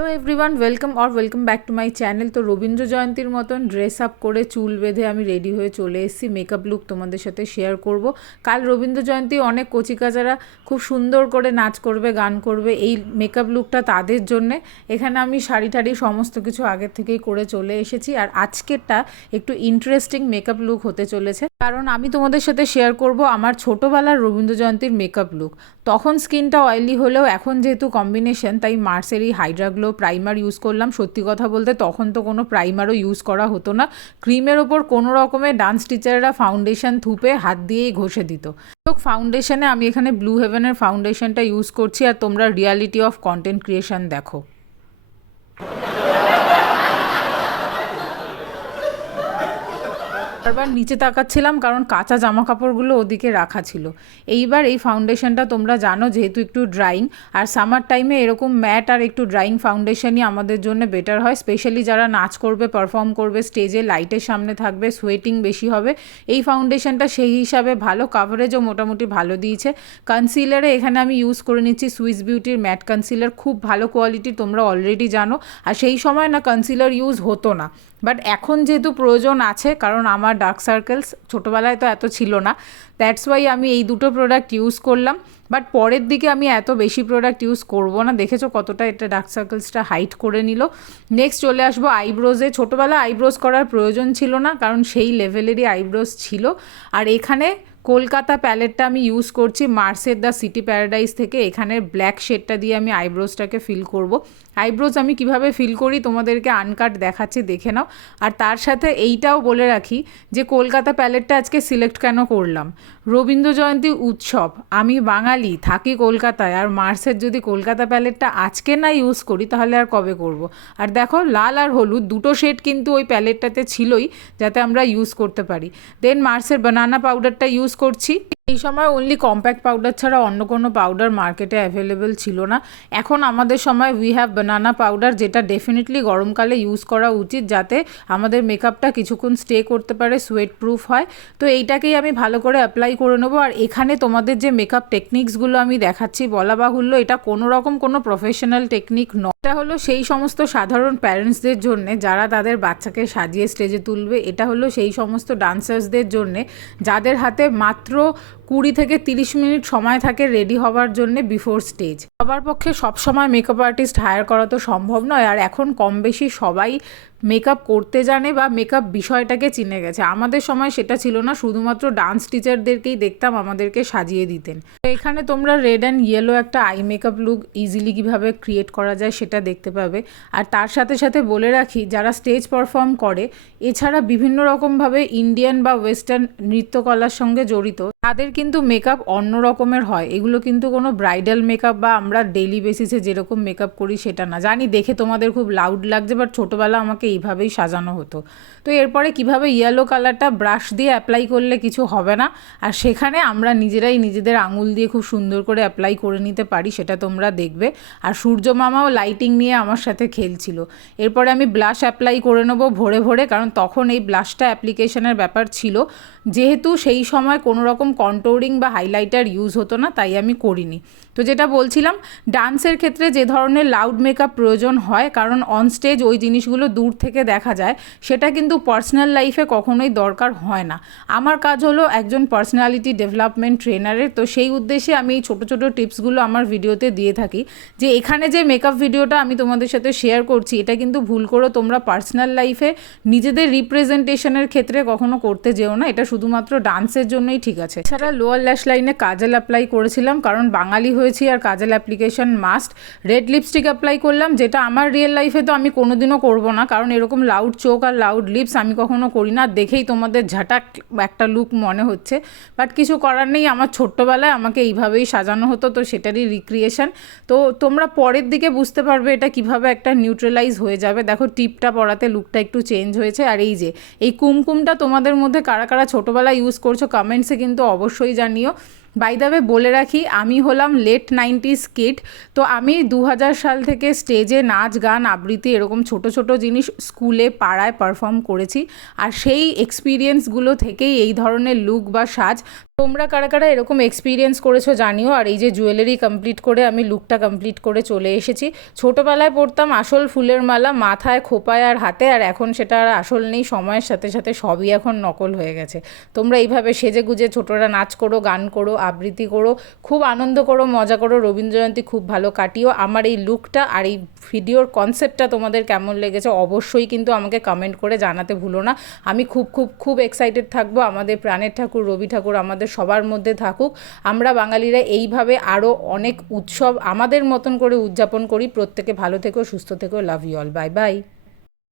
Hello everyone, welcome back to my channel. তো রবীন্দ্র জয়ন্তীর মতন dress up করে চুল বেঁধে আমি রেডি হয়ে চলে এসেছি। মেকআপ লুক তোমাদের সাথে শেয়ার করব। কাল রবীন্দ্র জয়ন্তী, অনেক কচিকাচারা খুব সুন্দর করে নাচ করবে, গান করবে। এই মেকআপ লুকটা তাদের জন্যে। এখানে আমি শাড়ি টাড়ি সমস্ত কিছু আগের থেকেই করে চলে এসেছি। আর আজকেরটা একটু ইন্টারেস্টিং মেকআপ লুক হতে চলেছে, কারণ আমি তোমাদের সাথে শেয়ার করব আমার ছোটোবেলার রবীন্দ্র জয়ন্তীর মেকআপ লুক। তখন স্কিনটা অয়েলি হলেও এখন যেহেতু কম্বিনেশন, তাই মার্সের এই হাইড্রা গ্লো প্রাইমার ইউজ করলাম। সত্যি কথা বলতে তখন তো কোনো প্রাইমারও ইউজ করা হতো না। ক্রিমের ওপর কোনো রকমের ডান্স টিচাররা ফাউন্ডেশন থুপে হাত দিয়েই ঘষে দিত। তো ফাউন্ডেশনে আমি এখানে ব্লু হেভেনের ফাউন্ডেশনটা ইউজ করছি, আর তোমরা রিয়ালিটি অফ কন্টেন্ট ক্রিয়েশন দেখো। বারবার নিচে তাকাচ্ছিলাম কারণ কাঁচা জামা কাপড়গুলো ওদিকে রাখা ছিল। এইবার এই ফাউন্ডেশনটা তোমরা জানো যেহেতু একটু ড্রাইং, আর সামার টাইমে এরকম ম্যাট আর একটু ড্রাইং ফাউন্ডেশনই আমাদের জন্য বেটার হয়। স্পেশালি যারা নাচ করবে, পারফর্ম করবে স্টেজে, লাইটের সামনে থাকবে, সোয়েটিং বেশি হবে। এই ফাউন্ডেশনটা সেই হিসাবে ভালো, কাভারেজও মোটামুটি ভালো দিয়েছে। কনসিলারে এখানে আমি ইউজ করে নিচ্ছি সুইস বিউটির ম্যাট কনসিলার, খুব ভালো কোয়ালিটি, তোমরা অলরেডি জানো। আর সেই সময় না কনসিলার ইউজ হতো না, বাট এখন যেহেতু প্রয়োজন আছে, কারণ আমার ডার্ক সার্কেলস ছোটোবেলায় তো এত ছিল না, দ্যাটস ওয়াই আমি এই দুটো প্রোডাক্ট ইউজ করলাম। বাট পরের দিকে আমি এত বেশি প্রোডাক্ট ইউজ করব না। দেখেছো কতটা এটা ডার্ক সার্কেলসটা হাইট করে নিল। নেক্সট চলে আসবো আইব্রোজে। ছোটোবেলায় আইব্রোজ করার প্রয়োজন ছিল না, কারণ সেই লেভেলেরই আইব্রোজ ছিল। আর এখানে কলকাতা প্যালেটটা আমি ইউজ করছি মার্সের দ্য সিটি প্যারাডাইস থেকে। এখানে ব্ল্যাক শেডটা দিয়ে আমি আইব্রোজটাকে ফিল করব। আইব্রোজ আমি কিভাবে ফিল করি তোমাদেরকে আনকাট দেখাচ্ছি, দেখে নাও। আর তার সাথে এইটাও বলে রাখি যে কলকাতা প্যালেটটা আজকে সিলেক্ট কেন করলাম। রবীন্দ্র জয়ন্তী উৎসব, আমি বাঙালি, থাকি কলকাতায়, আর মার্সের যদি কলকাতা প্যালেটটা আজকে না ইউজ করি তাহলে আর কবে করব। আর দেখো লাল আর হলুদ দুটো শেড কিন্তু ওই প্যালেটটাতে ছিলই, যাতে আমরা ইউজ করতে পারি। দেন মার্সের বানানা পাউডারটা ইউজ করছি। এই সময় অনলি কম্প্যাক্ট পাউডার ছাড়া অন্য কোনো পাউডার মার্কেটে অ্যাভেলেবেল ছিল না। এখন আমাদের সময় উই হ্যাভ বানানা পাউডার, যেটা ডেফিনেটলি গরমকালে ইউজ করা উচিত, যাতে আমাদের মেকআপটা কিছুক্ষণ স্টে করতে পারে, সোয়েট প্রুফ হয়। তো এইটাকেই আমি ভালো করে অ্যাপ্লাই করে নেবো। আর এখানে তোমাদের যে মেকআপ টেকনিক্সগুলো আমি দেখাচ্ছি, বলা বাহুল্য এটা কোনো রকম কোনো প্রফেশনাল টেকনিক নয়। এটা হলো সেই সমস্ত সাধারণ প্যারেন্টসদের জন্যে যারা তাদের বাচ্চাকে সাজিয়ে স্টেজে তুলবে। এটা হলো সেই সমস্ত ডান্সার্সদের জন্যে যাদের হাতে মাত্র 20 থেকে 30 মিনিট সময় থাকে রেডি হওয়ার জন্য বিফোর স্টেজ। সবার পক্ষে সবসময় মেকআপ আর্টিস্ট হায়ার করা তো সম্ভব নয়, আর এখন কম বেশি সবাই মেকআপ করতে জানে বা মেকআপ বিষয়টাকে চিনে গেছে। আমাদের সময় সেটা ছিল না, শুধুমাত্র ডান্স টিচারদেরকেই দেখতাম আমাদেরকে সাজিয়ে দিতেন। তো এখানে তোমরা রেড অ্যান্ড ইয়েলো একটা আই মেকআপ লুক ইজিলি কীভাবে ক্রিয়েট করা যায় সেটা দেখতে পাবে। আর তার সাথে সাথে বলে রাখি, যারা স্টেজ পারফর্ম করে, এছাড়া বিভিন্ন রকমভাবে ইন্ডিয়ান বা ওয়েস্টার্ন নৃত্যকলার সঙ্গে জড়িত, তাদের কিন্তু মেকআপ অন্য রকমের হয়। এগুলো কিন্তু কোনো ব্রাইডাল মেকআপ বা আমরা ডেইলি বেসিসে যেরকম মেকআপ করি সেটা না। জানি দেখে তোমাদের খুব লাউড লাগছে, বাট ছোটোবেলা আমাকে এইভাবেই সাজানো হতো। তো এরপরে কিভাবে ইয়েলো কালারটা ব্রাশ দিয়ে অ্যাপ্লাই করলে কিছু হবে না, আর সেখানে আমরা নিজেরাই নিজেদের আঙুল দিয়ে খুব সুন্দর করে অ্যাপ্লাই করে নিতে পারি, সেটা তোমরা দেখবে। আর সূর্য মামাও লাইটিং নিয়ে আমার সাথে খেলছিল। এরপরে আমি ব্লাশ অ্যাপ্লাই করে নেবো ভরে ভরে, কারণ তখন এই ব্লাশটা অ্যাপ্লিকেশনের ব্যাপার ছিল। যেহেতু সেই সময় কোনো রকম কন্ট্রোলিং বা হাইলাইটার ইউজ হতো না, তাই আমি করিনি। তো যেটা বলছিলাম, ডান্সের ক্ষেত্রে যে ধরনের লাউড মেকআপ প্রয়োজন হয়, কারণ অন স্টেজ ওই জিনিসগুলো দূর থেকে দেখা যায়, সেটা কিন্তু পার্সোনাল লাইফে কখনোই দরকার হয় না। আমার কাজ হলো একজন পার্সোনালিটি ডেভেলপমেন্ট ট্রেনারের, তো সেই উদ্দেশ্যে আমি এই ছোটো ছোটো টিপসগুলো আমার ভিডিওতে দিয়ে থাকি। যে এখানে যে মেকআপ ভিডিওটা আমি তোমাদের সাথে শেয়ার করছি, এটা কিন্তু ভুল করে তোমরা পার্সোনাল লাইফে নিজেদের রিপ্রেজেন্টেশনের ক্ষেত্রে কখনো করতে যেও না। এটা শুধুমাত্র ডান্সের জন্যই ঠিক আছে। এছাড়া লোয়ার ল্যাশ লাইনে কাজল অ্যাপ্লাই করেছিলাম, কারণ বাঙালি হয়েছি আর kajal application must. Red lipstick apply করলাম, যেটা আমার রিয়েল লাইফে তো আমি কোনোদিনও করব না, কারণ এরকম লাউড চোখ আর লাউড লিপস আমি কখনো করি না। দেখেই তোমাদের ঝাঁটাক একটা লুক মনে হচ্ছে, বাট কিছু করার নেই। আমার ছোট্টবেলায় আমাকে এইভাবেই সাজানো হতো, তো সেটারই রিক্রিয়েশন। তো তোমরা পরের দিকে বুঝতে পারবে এটা কিভাবে একটা নিউট্রালাইজ হয়ে যাবে। দেখো টিপটা পরাতে লুকটা একটু চেঞ্জ হয়েছে। আর এই যে এই কুমকুমটা তোমাদের মধ্যে কারা কারা ছোটোবেলায় ইউজ করছো কমেন্টসে কিন্তু অবশ্যই জানিও। বাই দ্য ওয়ে বলে রাখি, আমি হলাম লেট 90s কিড। তো আমি 2000 সাল থেকে স্টেজে নাচ গান আবৃত্তি এরকম ছোট ছোট জিনিস স্কুলে পাড়ায় পারফর্ম করেছি, আর সেই এক্সপিরিয়েন্সগুলো থেকেই এই ধরনের লুক বা সাজ। তোমরা কারা কারা এরকম এক্সপিরিয়েন্স করেছো জানিও। আর এই যে জুয়েলারি কমপ্লিট করে আমি লুকটা কমপ্লিট করে চলে এসেছি। ছোটোবেলায় পরতাম আসল ফুলের মালা মাথায়, খোপায় আর হাতে, আর এখন সেটা আর আসল নেই, সময়ের সাথে সাথে সবই এখন নকল হয়ে গেছে। তোমরা এইভাবে সেজে গুজে ছোটরা নাচ করো, গান করো, আবৃত্তি করো, খুব আনন্দ করো, মজা করো, রবীন্দ্র জয়ন্তী খুব ভালো কাটিও। আমার এই লুকটা আর এই ভিডিওর কনসেপ্টটা তোমাদের কেমন লেগেছে অবশ্যই কিন্তু আমাকে কমেন্ট করে জানাতে ভুলো না। আমি খুব খুব খুব এক্সাইটেড থাকবো আমাদের প্রাণের ঠাকুর রবি ঠাকুর আমাদের সবার মধ্যে থাকুক। আমরা বাঙালিরা এইভাবে আরও অনেক উৎসব আমাদের মতন করে উদযাপন করি। প্রত্যেকে ভালো থেকো, সুস্থ থেকো। Love you all. Bye by.